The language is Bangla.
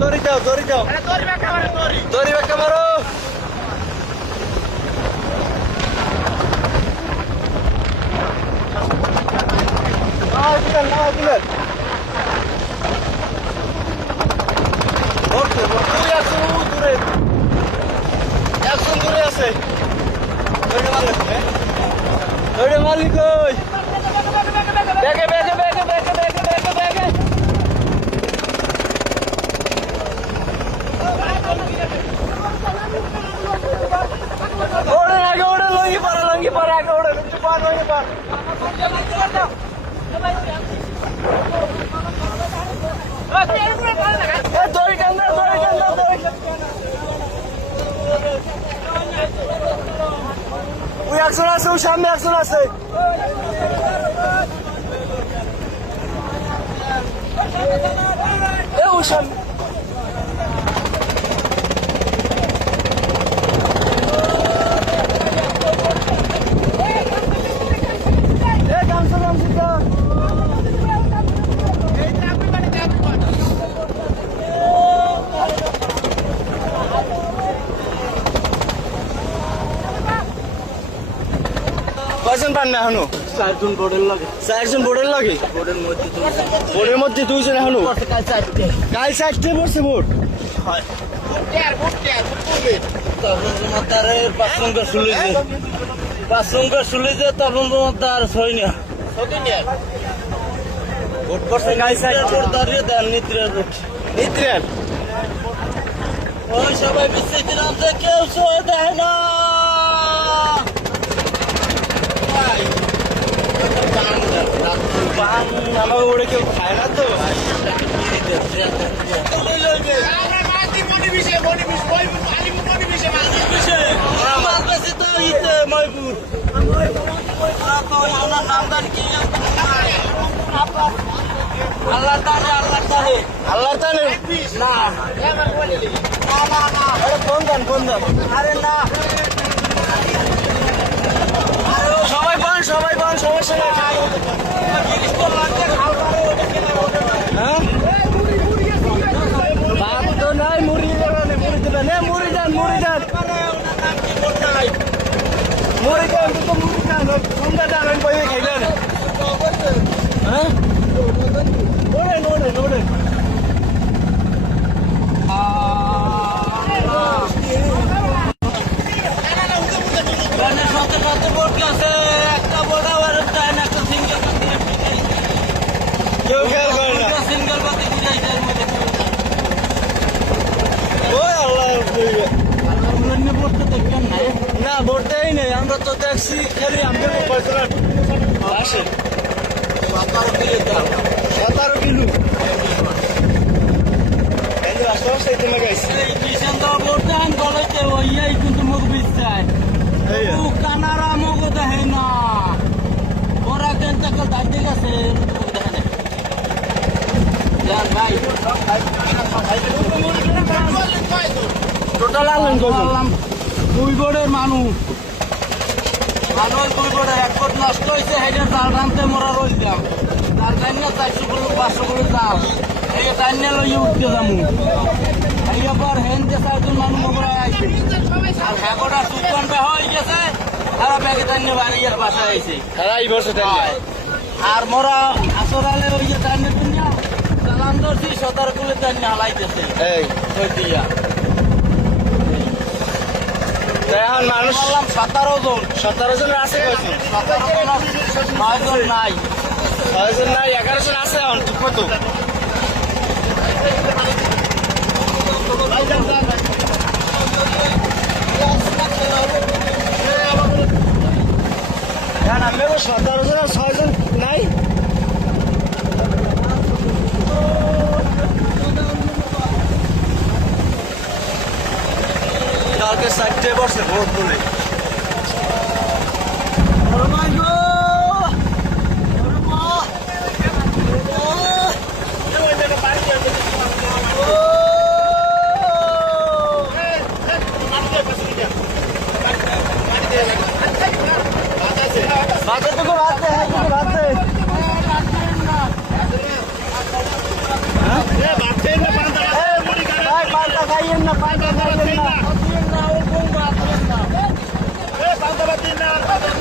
দড়ি দাও দড়ি ব্যাখ্যা মারো। একজন দূরে আছে মালিক ওই ব্যাগে ব্যাগে ব্যাগে ব্যাগে ব্যাগে ব্যাগে ব্যাগে ওড়ে আগে ওড়ে লঙ্গি পারে আগে ওড়ে লঙ্গি পার দড়ি টান ওই একজন আছে ওই সামনে একজন আছে ওই সামনে কয়জন পান না এখনো? চারজন বোর্ডের লাগে। বোর্ডের মধ্যে দুইজন এখনো। কাল 4টে পড়ছে বোর্ড। পাঁচ সংখ্যা শুলেছে তখন তোমার তার ছয় না বোর্ড পড়ছে কাল 4টে। দাঁড়িয়ে দেন নিত্রের নিত্রেন ওই সবাই বিশ্বেছিলাম যে কেউ ছয় দেয় না। আমার ওরে কেউ খায় না তো। আল্লাহ তাহলে না কোন দাম আরে না সবাই পান সমস্যা নেই। হ্যাঁ ভাত তো নাই মুড়ি দেবেন মুড়ি দেন সন্ধ্যা ডান বইয়ে খাইলেন। হ্যাঁ ওড়েন সাথে বোর্ড আছে একটা বোর্ড আবার একটা সিঙ্গেল কেউ খেয়াল করে না। সিঙ্গেল বাতি ওই আল্লাহ পড়তে দেখবেন নাই না ভোটটাই নেই। আমরা তো দেখছি খালি আমাদের আসে 17 কিলো রাস্তা লাগাইছে। কিন্তু মুখ বিচ্ছায় কানারা মুখ দেখে না ওরা কেন দাঁড়িয়ে গেছে ভাই টোটাল আনলাম দুই বোর্ডের মানুষ দুই বোর্ডের এক বোর্ড নষ্ট হয়েছে হেঁটে তার টানতে মোরা রইলাম তার টাইনে 400 করে 500 করে চাল এই টাইনে লইয়ে উঠতে যাবো এই পর হেন যে 4জন মানুষ মোরা আইছে আর হ্যাগোটা সুপান হয়ে গেছে তারা ব্যাগে টাইনে বাড়িয়ার বাসায় আইছে এই বছর আর মোরা আসরালে ওই যে টাইনে দুনিয়া চালান ধরছি 17 কুলে টাইনে হালাইতেছে এই ওই দিয়া এখন মানুষ 17 জন আছে কয়জন? 9 জন নাই 6 জন নাই 11 জন আছে এখন কত? আমি 17 জন আর 6 জন নাই। কালকে 4টে বসে ভোট করে না ওর বউ না বান্ধব